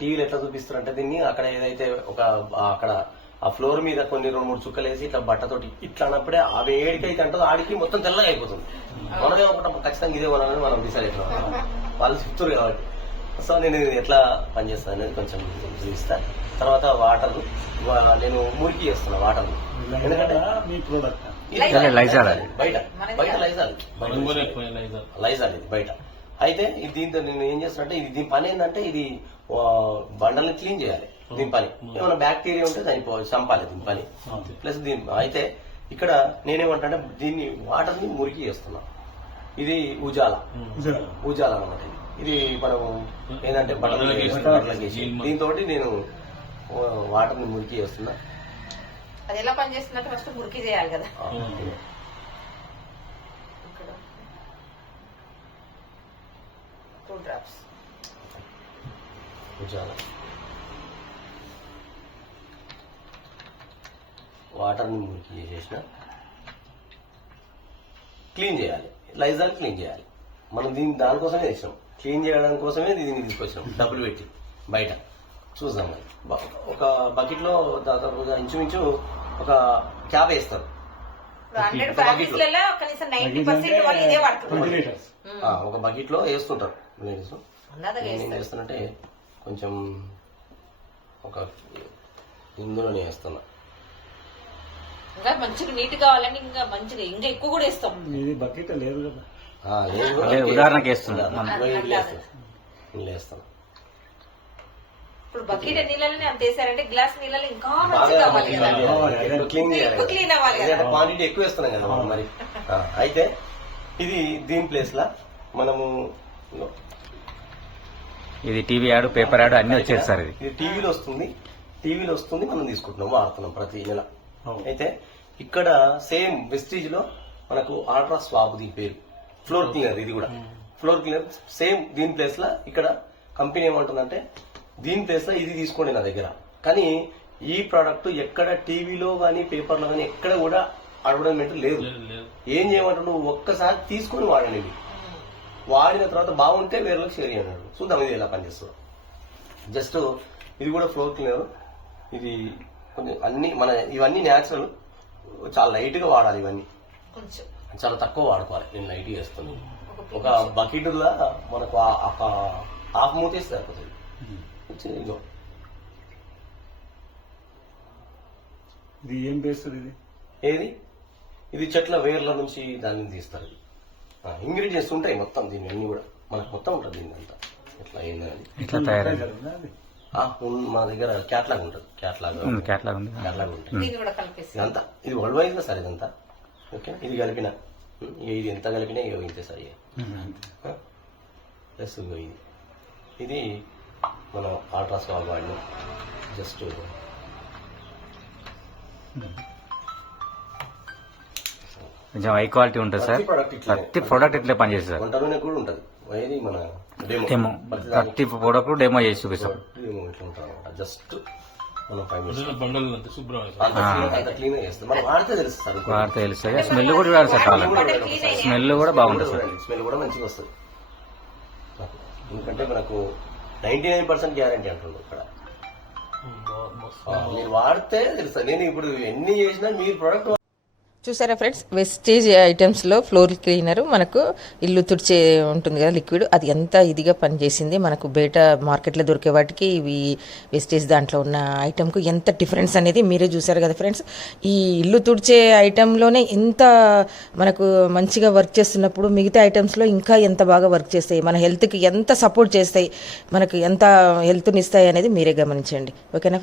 టీవీలో ఎట్లా చూపిస్తారంటే దీన్ని అక్కడ ఏదైతే అక్కడ ఆ ఫ్లోర్ మీద కొన్ని 2-3 చుక్కలు వేసి ఇట్లా బట్టతోటి ఇట్లా అన్నప్పుడే ఆ వేడికి అయితే అంటో ఆడికి మొత్తం తెల్లగా అయిపోతుంది. మనమే ఒకటి ఖచ్చితంగా ఇదే కొనాలని మనం డిసైడ్ అవుతున్నాం. వాళ్ళు చెప్తారు కాబట్టి. సో నేను ఎట్లా పనిచేస్తాను అనేది కొంచెం చూపిస్తాను. తర్వాత వాటర్ నేను మురికి చేస్తున్నా వాటర్, ఎందుకంటే లైజాల్ ఇది బయట. అయితే దీంతో నేను ఏం చేస్తున్నా, ఇది దీని పని ఏంటంటే ఇది బండల్ని క్లీన్ చేయాలి. దీని పని ఏమైనా బ్యాక్టీరియా ఉంటే దాన్ని చంపాలి దీని పని. ప్లస్ దీని అయితే ఇక్కడ నేనేమంటే దీన్ని వాటర్ ని మురికి చేస్తున్నా. ఇది ఉజాల అన్నమాట. ఇది మనం ఏంటంటే బట్టలకేసి దీంతో నేను వాటర్ ని మురికి చేస్తున్నా. అది ఎలా పనిచేస్తున్నట్టు ఫస్ట్ మురికి చేయాలి కదా. వాటర్ ని మురికి చేసేసిన క్లీన్ చేయాలి. లైజాల్ క్లీన్ చేయాలి. మనం దానికోసమే తెచ్చినాం, క్లీన్ చేయడం కోసమే దీన్ని తీసుకొచ్చినాం డబ్బులు పెట్టి బయట. చూద్దాం మరి ఒక బకెట్ లో దాదాపుగా ఇంచుమించు ఒక క్యాప్ వేస్తారు. ఒక బకెట్ లో వేస్తుంటారు. నేనేం చేస్తానంటే కొంచెం ఒక ఇందులోనే వేస్తున్నా. ఇంకా మంచిగా నీట్ కావాలని ఇంకా మంచిగా ఇంకా ఎక్కువ కూడా వేస్తాం. బకెట్ లేదు కదా, ఉదాహరణకి వేస్తున్నా. ఇప్పుడు బకెట్ నీళ్ళని అంత వేసారంటే గ్లాస్ నీళ్ళని ఇంకా మంచిగా కావాలి, క్లీన్ అవ్వాలి కదా, క్వాంటిటీ ఎక్కువ వేస్తున్నాం కదా మరి. అయితే ఇది దీని ప్లేస్ లా మనము ఇది టీవీ యాడ్, పేపర్ యాడ్ అన్ని వచ్చేది సార్. ఇది టీవీలో వస్తుంది, మనం తీసుకుంటున్నాం, వాడుతున్నాం ప్రతి నెల. అయితే ఇక్కడ సేమ్ వెస్టీజ్ లో మనకు అల్ట్రా స్వాబ్ దీని పేరు, ఫ్లోర్ క్లీనర్. ఇది కూడా ఫ్లోర్ క్లీనర్ సేమ్ దీని ప్లేస్ లా ఇక్కడ కంపెనీ ఏమంటుందంటే దీని ప్లేస్ లో ఇది తీసుకోండి నా దగ్గర. కానీ ఈ ప్రోడక్ట్ ఎక్కడ టీవీలో గానీ పేపర్లో గానీ ఎక్కడ కూడా అడ్వర్టైజ్మెంట్ లేదు. ఏం చేయమంటాడు, నువ్వు ఒక్కసారి తీసుకొని వాడండి. వాడిన తర్వాత బాగుంటే వేరేలకు షేర్ చేయన్నాడు. చూద్దాం ఇది ఎలా పనిచేస్తుంది. జస్ట్ ఇది కూడా ఫ్లోర్ క్లీనర్. ఇది కొంచెం అన్ని ఇవన్నీ న్యాచురల్, చాలా లైట్ గా వాడాలి. ఇవన్నీ చాలా తక్కువ వాడుకోవాలి. నేను లైట్ గా వేస్తాను. ఒక బకెట్ లా మనకు హాఫ్ మూతేస్తే సరిపోతుంది. ఇదిగో ఇది ఏం చేస్తుంది? ఇది చెట్ల వేర్ల నుంచి దాన్ని తీస్తారు. ఇంగ్రీడియంట్స్ ఉంటాయి మొత్తం దీన్ని అన్ని కూడా మనకు మొత్తం ఉంటుంది. దీన్ని అంతా ఎట్లా ఏంటంటే మన దగ్గర క్యాట్లాగ్ ఉంటుంది. క్యాట్లాగ్ ఉంటుంది ఇదంతా. ఇది వరల్డ్ వైజ్ గా సార్ ఇదంతా. ఓకే, ఇది కలిపిన ఇది ఎంత కలిపినా ఇంతే సార్. ప్లస్ ఇది మనం అల్ట్రాస్వాబ్ వాడిని జస్ట్ కొంచెం హై క్వాలిటీ ఉంటుంది సార్. ప్రతి ప్రోడక్ట్ ఇట్లా పనిచేస్తుంది సార్. వంట నూనె కూడా ఉంటుంది. మన డెమో ప్రతి ప్రోడక్ట్ డెమో చేసి చూపిస్తాం. ఇట్లా ఉంటుంది అనమాట. జస్ట్ మనం 5 minutes క్లీన్ చేస్తాం. మనం వాడితే తెలుస్తుంది. స్మెల్ కూడా చూడాలి సార్. చాలా స్మెల్ కూడా బాగుంటుంది సార్. స్మెల్ కూడా మంచిగా వస్తుంది. ఎందుకంటే మనకు 99% గ్యారంటీ అంటున్నాడు ఇక్కడ. మీరు వాడితే తెలుస్తుంది. నేను ఇప్పుడు ఎన్ని చేసినా మీరు ప్రోడక్ట్ చూసారా ఫ్రెండ్స్, వెస్టేజ్ ఐటమ్స్లో ఫ్లోర్ క్లీనర్ మనకు ఇల్లు తుడిచే ఉంటుంది కదా లిక్విడ్, అది ఎంత ఇదిగా పనిచేసింది. మనకు బయట మార్కెట్లో దొరికే వాటికి ఇవి వెస్టేజ్ దాంట్లో ఉన్న ఐటమ్కు ఎంత డిఫరెన్స్ అనేది మీరే చూసారు కదా ఫ్రెండ్స్. ఈ ఇల్లు తుడిచే ఐటెంలోనే ఎంత మనకు మంచిగా వర్క్ చేస్తున్నప్పుడు మిగతా ఐటమ్స్లో ఇంకా ఎంత బాగా వర్క్ చేస్తాయి, మన హెల్త్కి ఎంత సపోర్ట్ చేస్తాయి, మనకు ఎంత హెల్త్ని ఇస్తాయి అనేది మీరే గమనించండి. ఓకేనా ఫ్రెండ్స్.